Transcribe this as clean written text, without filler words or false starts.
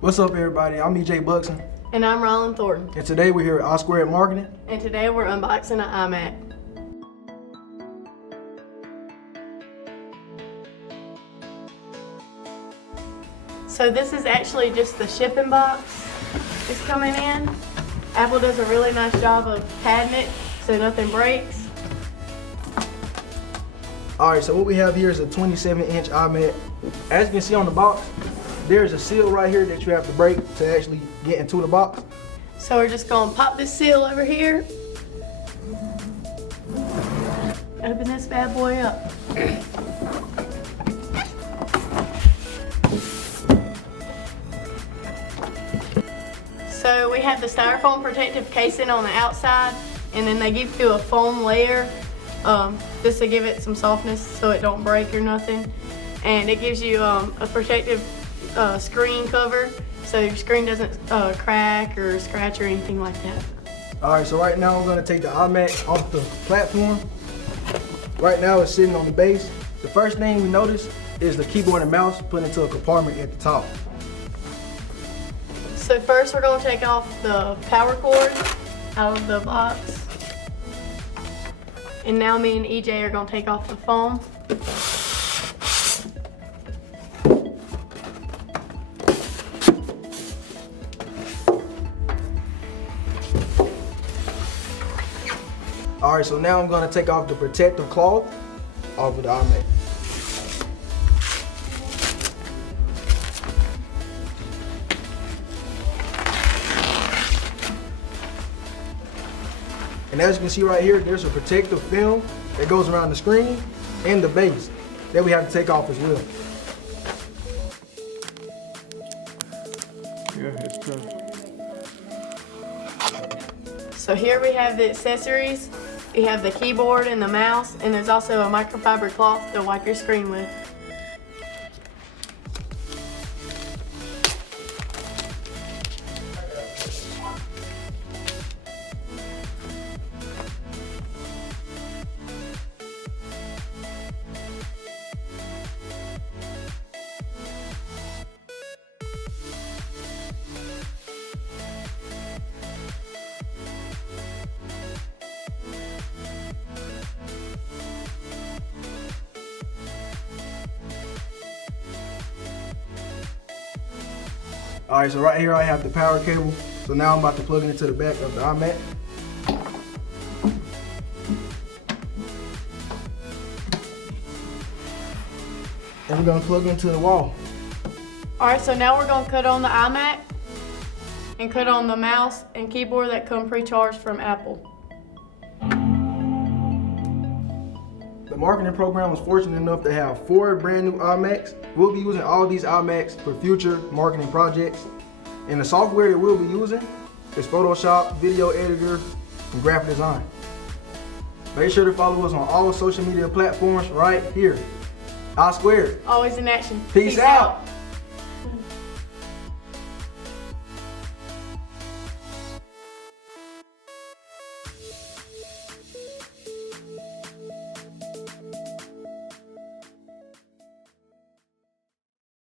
What's up, everybody? I'm EJ Buxton. And I'm Rylan Thornton. And today we're here at I2 Marketing. And today we're unboxing an iMac. So this is actually just the shipping box it's coming in. Apple does a really nice job of padding it so nothing breaks. Alright, so what we have here is a 27-inch iMac. As you can see on the box, there's a seal right here that you have to break to actually get into the box. So we're just going to pop this seal over here. Open this bad boy up. So we have the styrofoam protective casing on the outside, and then they give you a foam layer just to give it some softness so it don't break or nothing. And it gives you a protective screen cover so your screen doesn't crack or scratch or anything like that. Alright, so right now I'm going to take the iMac off the platform. Right now it's sitting on the base. The first thing we notice is the keyboard and mouse put into a compartment at the top. So first we're going to take off the power cord out of the box. And now me and EJ are going to take off the foam. Alright, so now I'm going to take off the protective cloth off of the iMac. And as you can see right here, there's a protective film that goes around the screen and the base that we have to take off as well. Yeah, it's tough. So here we have the accessories. We have the keyboard and the mouse, and there's also a microfiber cloth to wipe your screen with. Alright, so right here I have the power cable. So now I'm about to plug it into the back of the iMac. And we're gonna plug it into the wall. Alright, so now we're going to cut on the iMac and cut on the mouse and keyboard that come pre-charged from Apple. The marketing program was fortunate enough to have 4 brand new iMacs. We'll be using all these iMacs for future marketing projects. And the software that we'll be using is Photoshop, video editor, and graphic design. Make sure to follow us on all social media platforms right here. I2. Always in action. Peace out.